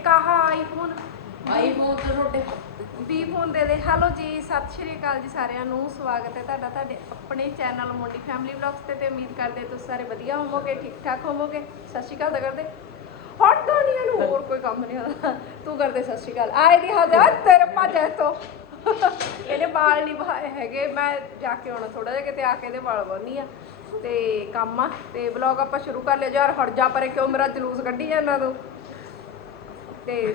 ਇੱਕ ਆਹ ਆਈਫੋਨ ਆਈ ਮੋ ਤੇ ਰੋਟੇ ਵੀ ਫੋਨ ਦੇ ਦੇ ਹੈਲੋ ਜੀ ਸਤਿ ਸ਼੍ਰੀ ਅਕਾਲ ਜੀ ਸਾਰਿਆਂ ਨੂੰ। ਸਵਾਗਤ ਹੈ ਤੁਹਾਡਾ ਤੁਹਾਡੇ ਆਪਣੇ ਚੈਨਲ ਮੋਂਡੀ ਫੈਮਿਲੀ ਵਲੌਗਸ ਤੇ ਤੇ ਉਮੀਦ ਕਰਦੇ ਤੁਸੀਂ ਸਾਰੇ ਵਧੀਆ ਹੋਵੋਗੇ ਠੀਕ ਠਾਕ ਹੋਵੋਗੇ। ਸਤਿ ਸ਼੍ਰੀ ਅਕਾਲ ਤਾਂ ਕਰਦੇ। ਹਟ ਦੋਨੀਆਂ ਨੂੰ ਹੋਰ ਕੋਈ ਕੰਮ ਨਹੀਂ ਹੁੰਦਾ ਤੂੰ ਕਰਦੇ ਸਤਿ ਸ਼੍ਰੀ ਅਕਾਲ। ਆਏ ਦੀ ਹਜ਼ਾਰ ਤੇਰੇ ਭਜੇ ਤੋਂ। ਇਹਨੇ ਵਾਲ ਨਹੀਂ ਬਹਾਏ ਹੈਗੇ। ਮੈਂ ਜਾ ਕੇ ਆਉਣਾ ਥੋੜਾ ਜਿਹਾ ਕਿਤੇ ਆ ਕੇ ਇਹਦੇ ਵਾਲ ਬੰਨੀ ਆ ਤੇ ਕੰਮ ਆ। ਤੇ ਵਲੌਗ ਆਪਾਂ ਸ਼ੁਰੂ ਕਰ ਲਿਆ। ਯਾਰ ਹਟ ਜਾ ਪਰੇ ਕਿਉਂ ਮੇਰਾ ਜਲੂਸ ਕੱਢੀ ਜਾਂਦਾ ਤੂੰ? ਤੇ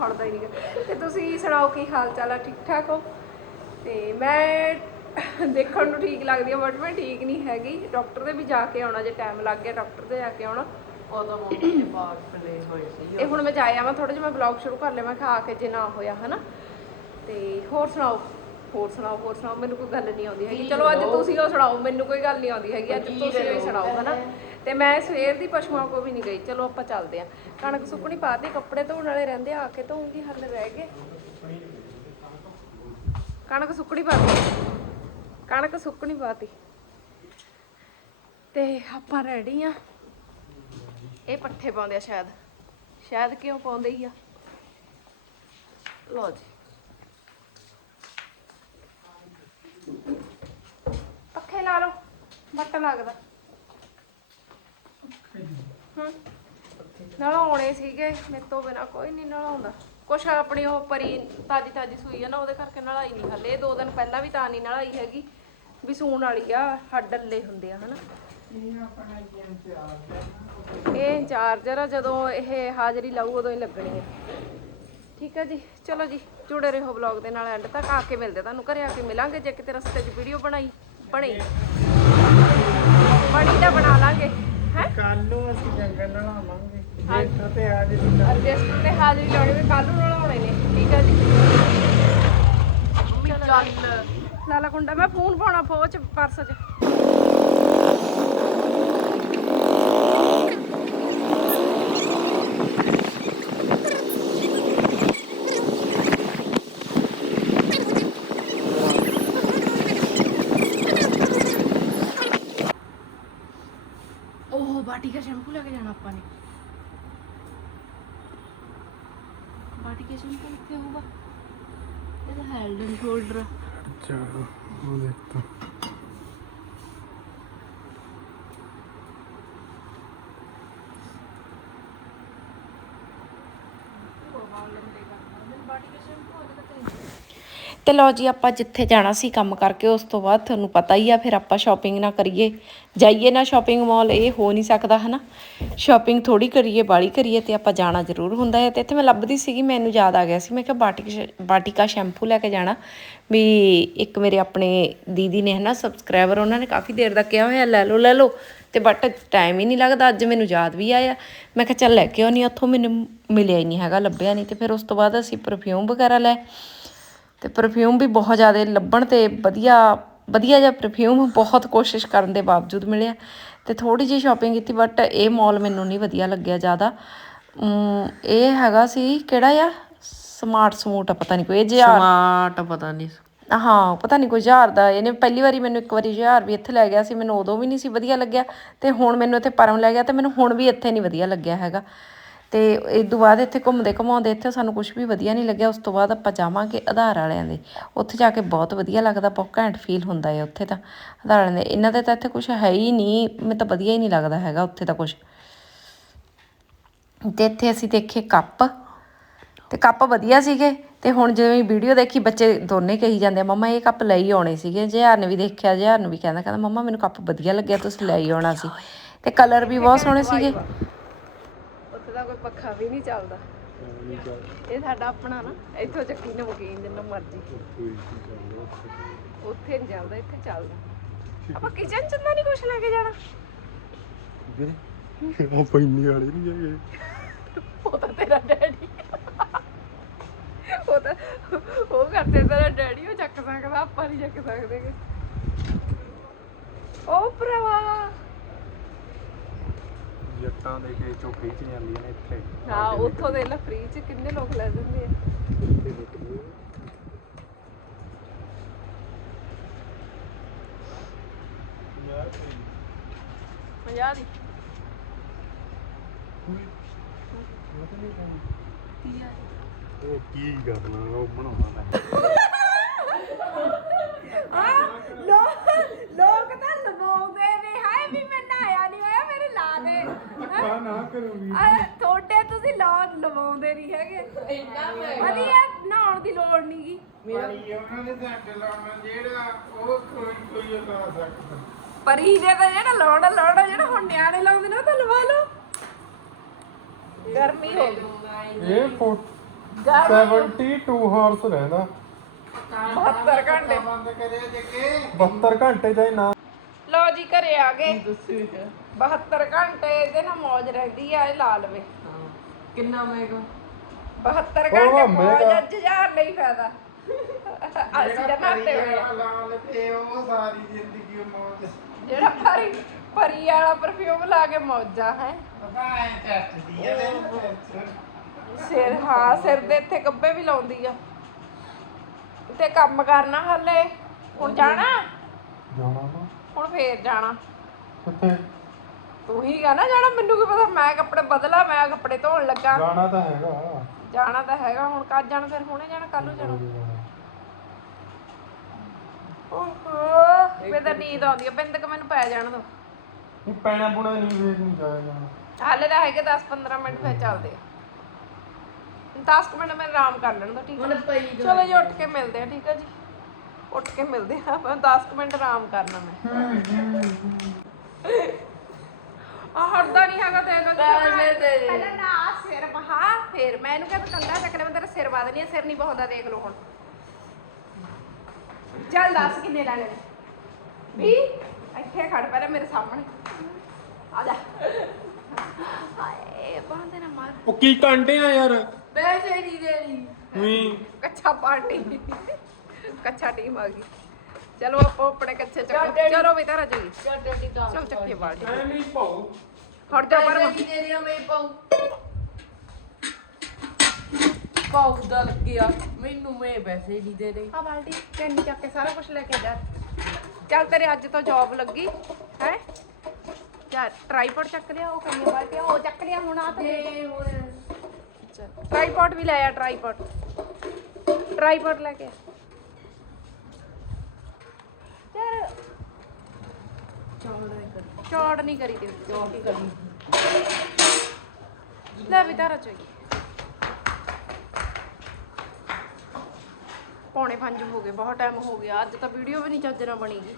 ਹੜਦਾ ਹੀ ਨਹੀਂ। ਤੇ ਤੁਸੀਂ ਸੁਣਾਓ ਕੀ ਹਾਲ ਚਾਲ ਆ? ਠੀਕ ਠਾਕ ਹੋ? ਤੇ ਮੈਂ ਦੇਖਣ ਨੂੰ ਠੀਕ ਲੱਗਦੀ ਆ ਬਟ ਮੈਂ ਠੀਕ ਨਹੀਂ ਹੈਗੀ। ਡਾਕਟਰ ਦੇ ਵੀ ਜਾ ਕੇ ਆਉਣਾ ਜੇ ਟਾਈਮ ਲੱਗ ਗਿਆ ਡਾਕਟਰ ਦੇ ਜਾ ਕੇ ਆਉਣਾ। ਉਦੋਂ ਮੰਮੀ ਦੇ ਬਾਗ ਫਲੇ ਹੋਏ ਸੀ। ਇਹ ਹੁਣ ਮੈਂ ਜਾ ਆਵਾਂ ਥੋੜਾ ਜਿਹਾ ਮੈਂ ਬਲੌਗ ਸ਼ੁਰੂ ਕਰ ਲਿਆ ਮੈਂ ਖਾ ਕੇ ਜੇ ਨਾ ਹੋਇਆ ਹਨਾ? ਤੇ ਹੋਰ ਸੁਣਾਓ? ਹੋਰ ਸੁਣਾਓ ਹੋਰ ਸੁਣਾਓ? ਮੈਨੂੰ ਕੋਈ ਗੱਲ ਨਹੀਂ ਆਉਂਦੀ ਹੈਗੀ। ਚਲੋ ਅੱਜ ਤੁਸੀਂ ਉਹ ਸੁਣਾਓ ਮੈਨੂੰ ਕੋਈ ਗੱਲ ਨਹੀਂ ਆਉਂਦੀ ਹੈਗੀ ਅੱਜ ਤੁਸੀਂ ਹੀ ਸੁਣਾਓ ਹਨਾ? ਤੇ ਮੈਂ ਸਵੇਰ ਦੀ ਪਸ਼ੂਆਂ ਕੋ ਵੀ ਨਹੀਂ ਗਈ। ਚਲੋ ਆਪਾਂ ਚੱਲਦੇ ਆਂ। ਕਣਕ ਸੁੱਕਣੀ ਪਾਤੀ ਕੱਪੜੇ ਧੋਣ ਵਾਲੇ ਰਹਿੰਦੇ ਆ ਕੇ ਧੋਉਂਗੀ ਹੱਲ ਰਹਿ ਗਏ ਕਣਕ ਸੁੱਕਣੀ ਪਾਤੀ। ਕਣਕ ਸੁੱਕਣੀ ਪਾਤੀ। ਤੇ ਆਪਾਂ ਰੈਡੀ ਆ। ਇਹ ਪੱਠੇ ਪਾਉਂਦੇ ਆ ਸ਼ਾਇਦ। ਸ਼ਾਇਦ ਕਿਉਂ ਪਾਉਂਦੇ ਹੀ ਆ? ਲਓ ਜੀ। ਪੱਖੇ ਲਾ ਲਓ। ਬੱਟ ਲੱਗਦਾ। ਹੂੰ। ਨਲਾਉਣੇ ਸੀਗੇ, ਮੇਰੇ ਤੋਂ ਬਿਨਾ ਕੋਈ ਨਹੀਂ ਨਲਾਉਂਦਾ। ਕੁਛ ਆਪਣੀ ਉਹ ਪਰੀ ਤਾਜੀ ਤਾਜੀ ਸੂਈ ਆ ਨਾ, ਉਹਦੇ ਕਰਕੇ ਨਲਾਈ ਨਹੀਂ ਹਲੇ। ਦੋ ਦਿਨ ਪਹਿਲਾਂ ਵੀ ਤਾਂ ਨਹੀਂ ਨਲਾਈ ਹੈਗੀ। ਵੀ ਸੂਣ ਵਾਲੀ ਆ, ਹੱਡ ਹੁੰਦੇ ਆ, ਹਨਾ। ਇਹ ਚਾਰਜਰ ਆ, ਜਦੋਂ ਇਹ ਹਾਜ਼ਰੀ ਲਾਊ, ਉਦੋਂ ਹੀ ਲੱਗਣੀ ਆ। ਠੀਕ ਆ ਜੀ। ਚਲੋ ਜੀ, ਜੁੜੇ ਰਹੋ ਵਲੌਗ ਦੇ ਨਾਲ ਐਂਡ ਤੱਕ। ਆ ਕੇ ਮਿਲਦੇ ਤੁਹਾਨੂੰ ਘਰੇ, ਆ ਕੇ ਮਿਲਾਂਗੇ। ਜੇ ਕਿਤੇ ਰਸਤੇ 'ਚ ਵੀਡੀਓ ਬਣਾਈ, ਬਣੀ। ਬਣੀ ਤਾਂ ਬਣਾ ਲਾਂਗੇ। ਕੱਲ ਨੂੰ ਅਸੀਂ ਜੰਗਲ ਨਲਾਵਾਂਗੇ ਹਾਂ। ਜੇਠ ਤੇ ਆ ਜੀ ਰਜਿਸਟਰ ਤੇ ਹਾਜ਼ਰੀ ਲਾਉਣੀ ਵੀ ਕੱਲ ਨੂੰ ਨਲਾਉਣੇ ਨੇ। ਠੀਕ ਹੈ ਜੀ। ਮੰਮੀ ਚੱਲ। ਲਾਲਾ ਕੁੰਡਾ ਮੈਂ ਫੋਨ ਪਾਉਣਾ ਫੋਚ ਪਰਸ 'ਚ ਉਹ ਬਾਟੀ ਦਾ ਸ਼ੈਂਪੂ ਲੈ ਕੇ ਜਾਣਾ ਆਪਾਂ ਨੇ ਤਾਂ ਹੈਲਡ ਐਂਡ ਸ਼ੋਲਡਰ ਆ। ਅੱਛਾ ਉਹ ਦੇਖ ਤਾ ਤੇ ਲਓ ਜੀ ਆਪਾਂ ਜਿੱਥੇ ਜਾਣਾ ਸੀ ਕੰਮ ਕਰਕੇ ਉਸ ਤੋਂ ਬਾਅਦ ਤੁਹਾਨੂੰ ਪਤਾ ਹੀ ਆ ਫਿਰ ਆਪਾਂ ਸ਼ਾਪਿੰਗ ਨਾ ਕਰੀਏ। ਜਾਈਏ ਨਾ ਸ਼ਾਪਿੰਗ ਮਾਲ ਇਹ ਹੋ ਨਹੀਂ ਸਕਦਾ ਹਨਾ? ਸ਼ਾਪਿੰਗ ਥੋੜੀ ਕਰੀਏ ਬਾਲੀ ਕਰੀਏ ਤੇ ਆਪਾਂ ਜਾਣਾ ਜ਼ਰੂਰ ਹੁੰਦਾ ਹੈ ਤੇ ਇੱਥੇ ਮੈਂ ਲੱਭਦੀ ਸੀਗੀ, ਮੈਨੂੰ ਯਾਦ ਆ ਗਿਆ ਸੀ, ਮੈਂ ਕਿਹਾ ਬਾਟਿਕ ਬਾਟਿਕਾ ਸ਼ੈਂਪੂ ਲੈ ਕੇ ਜਾਣਾ। ਵੀ ਇੱਕ ਮੇਰੇ ਆਪਣੇ ਦੀਦੀ ਨੇ ਹਨਾ, ਸਬਸਕ੍ਰਾਈਬਰ ਉਹਨਾਂ ਨੇ ਕਾਫੀ ਦੇਰ ਦਾ ਕਿਹਾ ਹੋਇਆ, ਲੈ ਲਓ ਲੈ ਲਓ। ਤੇ ਬਟ ਟਾਈਮ ਹੀ ਨਹੀਂ ਲੱਗਦਾ, ਅੱਜ ਮੈਨੂੰ ਯਾਦ ਵੀ ਆਇਆ। ਮੈਂ ਕਿਹਾ ਚੱਲ ਲੈ ਕੇ ਆਉਣੀ ਉੱਥੋਂ ਮੈਨੂੰ ਮਿਲਿਆ ਹੀ ਨਹੀਂ ਹੈਗਾ, ਲੱਭਿਆ ਨਹੀਂ ਤੇ ਫਿਰ ਉਸ ਤੋਂ ਬਾਅਦ ਅਸੀਂ ਪਰਫਿਊਮ ਵਗੈਰਾ ਲੈ ਤੇ ਪਰਫਿਊਮ ਵੀ ਬਹੁਤ ਜ਼ਿਆਦਾ ਲੱਭਣ ਤੇ ਵਧੀਆ ਵਧੀਆ ਜਿਹਾ ਪਰਫਿਊਮ ਬਹੁਤ ਕੋਸ਼ਿਸ਼ ਕਰਨ ਦੇ ਬਾਵਜੂਦ ਮਿਲਿਆ। ਤੇ ਥੋੜੀ ਜਿਹੀ ਸ਼ਾਪਿੰਗ ਕੀਤੀ ਬਟ ਇਹ ਮਾਲ ਮੈਨੂੰ ਨਹੀਂ ਵਧੀਆ ਲੱਗਿਆ ਜ਼ਿਆਦਾ। ਇਹ ਹੈਗਾ ਸੀ ਕਿਹੜਾ ਆ? ਸਮਾਰਟ ਸਮੂਟ ਪਤਾ ਨਹੀਂ ਕੋਈ ਜਿਹਾ ਸਮਾਰਟ ਪਤਾ ਨਹੀਂ। ਹਾਂ ਪਤਾ ਨਹੀਂ ਕੋਈ ਹਜ਼ਾਰ ਦਾ ਇਹਨੇ ਪਹਿਲੀ ਵਾਰੀ ਮੈਨੂੰ ਇੱਕ ਵਾਰੀ ਹਜ਼ਾਰ ਵੀ ਇੱਥੇ ਲੈ ਗਿਆ ਸੀ ਮੈਨੂੰ ਉਦੋਂ ਵੀ ਨਹੀਂ ਸੀ ਵਧੀਆ ਲੱਗਿਆ। ਤੇ ਹੁਣ ਮੈਨੂੰ ਇੱਥੇ ਪਰਮ ਲੈ ਗਿਆ ਤੇ ਮੈਨੂੰ ਹੁਣ ਵੀ ਇੱਥੇ ਨਹੀਂ ਵਧੀਆ ਲੱਗਿਆ ਹੈਗਾ। ਤੇ ਇਸ ਤੋਂ ਬਾਅਦ ਇੱਥੇ ਘੁੰਮਦੇ ਘਮਾਉਂਦੇ ਇੱਥੇ ਸਾਨੂੰ ਕੁਝ ਵੀ ਵਧੀਆ ਨਹੀਂ ਲੱਗਿਆ। ਉਸ ਤੋਂ ਬਾਅਦ ਆਪਾਂ ਜਾਵਾਂਗੇ ਆਧਾਰ ਵਾਲਿਆਂ ਦੇ। ਉੱਥੇ ਜਾ ਕੇ ਬਹੁਤ ਵਧੀਆ ਲੱਗਦਾ, ਬਹੁਤ ਘੈਂਟ ਫੀਲ ਹੁੰਦਾ ਹੈ ਉੱਥੇ ਤਾਂ। ਆਧਾਰ ਵਾਲਿਆਂ ਦੇ। ਇਹਨਾਂ ਦੇ ਤਾਂ ਇੱਥੇ ਕੁਝ ਹੈ ਹੀ ਨਹੀਂ, ਮੈਨੂੰ ਤਾਂ ਵਧੀਆ ਹੀ ਨਹੀਂ ਲੱਗਦਾ ਹੈਗਾ ਉੱਥੇ ਤਾਂ ਕੁਝ ਤੇ ਇੱਥੇ ਅਸੀਂ ਦੇਖੇ ਕੱਪ। ਤੇ ਕੱਪ ਵਧੀਆ ਸੀਗੇ। ਤੇ ਹੁਣ ਜਿਵੇਂ ਵੀਡੀਓ ਦੇਖੀ, ਬੱਚੇ ਦੋਨੇ ਕਹੀ ਜਾਂਦੇ ਆ, ਮੰਮਾ, ਇਹ ਕੱਪ ਲੈ ਹੀ ਆਉਣੇ ਸੀਗੇ। ਜਿਹਾਰ ਨੇ ਵੀ ਦੇਖਿਆ ਜਿਹਾਰ ਨੂੰ ਵੀ ਕਹਿੰਦਾ ਕਹਿੰਦਾ, ਮੰਮਾ, ਮੈਨੂੰ ਕੱਪ ਵਧੀਆ ਲੱਗਿਆ, ਤੁਸੀਂ ਲੈ ਹੀ ਆਉਣਾ ਸੀ। ਤੇ ਕਲਰ ਵੀ ਬਹੁਤ ਸੋਹਣੇ ਸੀਗੇ। ਕੋਈ ਪੱਖਾ ਵੀ ਨਹੀਂ ਚੱਲਦਾ। ਇਹ ਸਾਡਾ ਆਪਣਾ ਨਾ ਇੱਥੋਂ ਚੱਕੀ ਨਮਕੀਨ ਜਿੰਨਾ ਮਰਜ਼ੀ। ਉੱਥੇ ਨਹੀਂ ਚੱਲਦਾ ਇੱਥੇ ਚੱਲਦਾ। ਆਪਾਂ ਕਿਚਨ ਚ ਤਾਂ ਨਹੀਂ ਕੁਝ ਲੈ ਕੇ ਜਾਣਾ। ਵੀਰੇ ਉਹ ਪੈਣੀ ਵਾਲੇ ਨਹੀਂ ਹੈਗੇ। ਉਹ ਤਾਂ ਤੇਰਾ ਡੈਡੀ। ਉਹ ਤਾਂ ਉਹ ਕਰਦੇ ਤੇਰਾ ਡੈਡੀ ਉਹ ਚੱਕ ਸਕਦਾ ਆਪਾਂ ਨਹੀਂ ਚੱਕ ਸਕਦੇ। ਗੇ। ਉਹ ਭਰਾਵਾ। ਜੱਟਾਂ ਦੇ ਕੇ ਚੋਂ ਖਿੱਚ ਜਾਂਦੀਆਂ ਨੇ ਇੱਥੇ। ਹਾਂ ਉੱਥੋਂ ਦੇ ਲਾ ਫ੍ਰੀ ਚ ਕਿੰਨੇ ਲੋਕ ਲੈ ਜਾਂਦੇ ਆ। ਪੰਜਾਹ ਦੀ। ਉਹ ਕੀ ਕਰਨਾ ਉਹ ਬਣਾਉਣਾ ਤਾਂ ਆ ਲੋਕ ਲੋਕ ਤਾਂ ਲਵਾਉਂਦੇ ਨੇ ਹਾਏ ਵੀ ਮੈਂ ਨਹਾਇਆ ਨਹੀਂ ਹੋਇਆ ਮੇਰੇ ਲਾ ਦੇ ਆ ਨਾ ਕਰੂਗੀ ਆ ਥੋੜੇ ਤੁਸੀਂ ਲਾ ਲਵਾਉਂਦੇ ਨਹੀਂ ਹੈਗੇ ਵਧੀਆ ਨਹਾਉਣ ਦੀ ਲੋੜ ਨਹੀਂਗੀ ਪਾਣੀ ਉਹਨਾਂ ਨੇ ਸਾਡੇ ਲਾਉਣਾ ਜਿਹੜਾ ਉਹ ਕੋਈ ਕੋਈ ਲਾ ਸਕਦਾ। ਪਰੀ ਦੇ ਤਾਂ ਜਿਹੜਾ ਲੋੜ ਲੋੜ ਜਿਹੜਾ ਹੁਣ ਨਿਆਣੇ ਲਾਉਂਦੇ ਨੇ ਉਹ ਤਾਂ ਲਵਾ ਲਓ। ਗਰਮੀ ਹੋ ਗਈ। ਇਹ 72 ਹਾਰਸ ਰਹਿੰਦਾ। 72 ਘੰਟੇ। ਬੰਦ ਕਰਿਆ ਜੱਗੇ 72 ਘੰਟੇ ਦਾ ਹੀ ਨਾ। ਲਓ ਜੀ ਘਰੇ ਆ ਗਏ। ਦੱਸੀ ਤੇ 72 ਘੰਟੇ ਇਹਦੇ ਨਾਲ ਮੌਜ ਰਹਿੰਦੀ ਆ ਇਹ ਲਾ ਲਵੇ। ਕਿੰਨਾ ਮਹਿੰਗਾ? 72 ਉਹ ਘੰਟੇ ਮੌਜ ਅੱਜ ਹਜ਼ਾਰ ਨਹੀਂ ਫਾਇਦਾ। ਅਸੀਂ ਤਾਂ ਨਾਤੇ ਹੋਏ ਆ। ਲਾਲ ਤੇ ਉਹ ਸਾਰੀ ਜ਼ਿੰਦਗੀ ਉਹ ਮੌਤ ਜਿਹੜਾ ਪਰੀ ਪਰੀ ਵਾਲਾ ਪਰਫਿਊਮ ਲਾ ਕੇ ਮੌਜਾ ਹੈ ਪਤਾ ਐ ਸਿਰ ਹਾਂ ਸਿਰ ਦੇ ਇੱਥੇ ਗੱਬੇ ਵੀ ਲਾਉਂਦੀ ਆ ਤੇ ਕੰਮ ਕਰਨਾ ਹਲੇ ਹੁਣ ਜਾਣਾ ਜਾਣਾ ਨਾ ਹੁਣ ਫੇਰ ਜਾਣਾ ਕਿੱਥੇ ਤੂੰ ਹੀ ਗਾ ਨਾ ਜਾਣਾ ਮੈਨੂੰ ਕੀ ਪਤਾ ਮੈਂ ਕੱਪੜੇ ਬਦਲਾ ਮੈਂ ਕੱਪੜੇ ਧੋਣ ਲੱਗਾ ਜਾਣਾ ਤਾਂ ਹੈਗਾ ਜਾਣਾ ਤਾਂ ਹੈਗਾ ਹੁਣ ਕੱਜ ਜਾਣਾ ਫਿਰ ਹੁਣੇ ਜਾਣਾ ਕੱਲ ਨੂੰ ਜਾਣਾ ਓਹੋ ਮੈਂ ਤਾਂ ਨੀਂਦ ਆਉਂਦੀ ਆ ਬਿੰਦਕ ਮੈਨੂੰ ਪੈ ਜਾਣ ਦੋ। ਇਹ ਪੈਣਾ ਪੁਣਾ ਨਹੀਂ ਵੇਖ ਨਹੀਂ ਜਾਇਆ ਜਾਣਾ। ਹਾਲੇ ਤਾਂ ਹੈਗੇ 10 15 ਮਿੰਟ ਫਿਰ ਚੱਲਦੇ ਆ। 10 ਕੁ ਮਿੰਟ ਮੈਂ ਆਰਾਮ ਕਰ ਲੈਣ ਦੋ ਠੀਕ ਹੈ ਹੁਣ ਪਈ ਚਲੋ ਜੀ ਉੱਠ ਕੇ ਮਿਲਦੇ ਆ ਠੀਕ ਹੈ ਜੀ? ਉੱਠ ਕੇ ਮਿਲਦੇ ਆ ਮੈਂ 10 ਕੁ ਮਿੰਟ ਆਰਾਮ ਕਰਨਾ ਮੈਂ। ਆ ਹਟਦਾ ਨਹੀਂ ਹੈਗਾ ਤੇ। ਪਹਿਲਾਂ ਨਾ ਆਹ ਸਿਰ ਬਹਾ ਫਿਰ ਮੈਂ ਇਹਨੂੰ ਕਿਹਾ ਕੰਡਾ ਚੱਕ ਲੈ ਮੈਂ ਤੇਰਾ ਸਿਰ ਵਾ ਦੇਣੀ ਆ ਸਿਰ ਨਹੀਂ ਬਹੁਦਾ ਦੇਖ ਲਓ ਹੁਣ। ਚੱਲ ਦੱਸ ਕਿੰਨੇ ਲੈਣੇ? ਨੇ ਵੀ ਇੱਥੇ ਖੜ ਪਹਿਲਾਂ ਮੇਰੇ ਸਾਹਮਣੇ। ਆ ਜਾ। ਹਾਏ ਬਾਂਦੇ ਨਾ ਮਾਰ। ਉਹ ਕੀ ਕੰਡੇ ਆ ਯਾਰ? ਪੈਸੇ ਨਹੀਂ ਦੇਣੀ ਵੀ। ਕੱਚਾ ਪਾਰਟੀ ਕੱਚਾ ਟੀਮ ਆ ਗਈ। ਚਲੋ ਆਪੋ ਆਪਣੇ ਕੱਚੇ ਚੱਕ ਚਲੋ ਵੀ ਤਾਰਾ ਜੀ। ਚੱਲ ਦਾ ਚੱਕੇ ਬਾਲਟੀ। ਐ ਨਹੀਂ ਪਾਉ ਹਟ ਜਾ ਪਰ ਪੈਸੇ ਨਹੀਂ ਦੇਣੀ ਮੈਂ ਪਾਉ। ਪਾਉ ਦਾ ਲੱਗਿਆ ਮੈਨੂੰ ਮੈਂ ਪੈਸੇ ਨਹੀਂ ਦੇ ਰਹੀ। ਆ ਬਾਲਟੀ ਕੈਂਡੀ ਚੱਕ ਕੇ ਸਾਰਾ ਕੁਝ ਲੈ ਕੇ ਜਾ। ਚੱਲ ਤੇਰੇ ਅੱਜ ਤੋਂ ਜੌਬ ਲੱਗੀ ਹੈ? ਜਾ ਟ੍ਰਾਈਪੋਡ ਚੱਕ ਲਿਆ ਉਹ ਕੰਨੀ ਬਾਲਟੀ ਉਹ ਚੱਕ ਲਿਆ ਹੁਣ ਆ ਤੇ ਟ੍ਰਾਈਪੋਡ ਵੀ ਲੈ ਆ ਟ੍ਰਾਈਪੋਡ ਟ੍ਰਾਈਪੋਡ ਲੈ ਕੇ। ਯਾਰ ਚੌੜਾ ਕਰ। ਚੌੜ ਨਹੀਂ ਕਰੀ ਤੇ ਚੌੜੀ ਕਰੀ? ਲੈ ਵੀ ਤਾਰਾ ਚਾਹੀਏ ਪੌਣੇ 5 ਹੋ ਗਏ, ਬਹੁਤ ਟਾਈਮ ਹੋ ਗਿਆ। ਅੱਜ ਤਾਂ ਵੀਡੀਓ ਵੀ ਨਹੀਂ ਚੱਜ ਨਾਲ ਬਣੀਗੀ।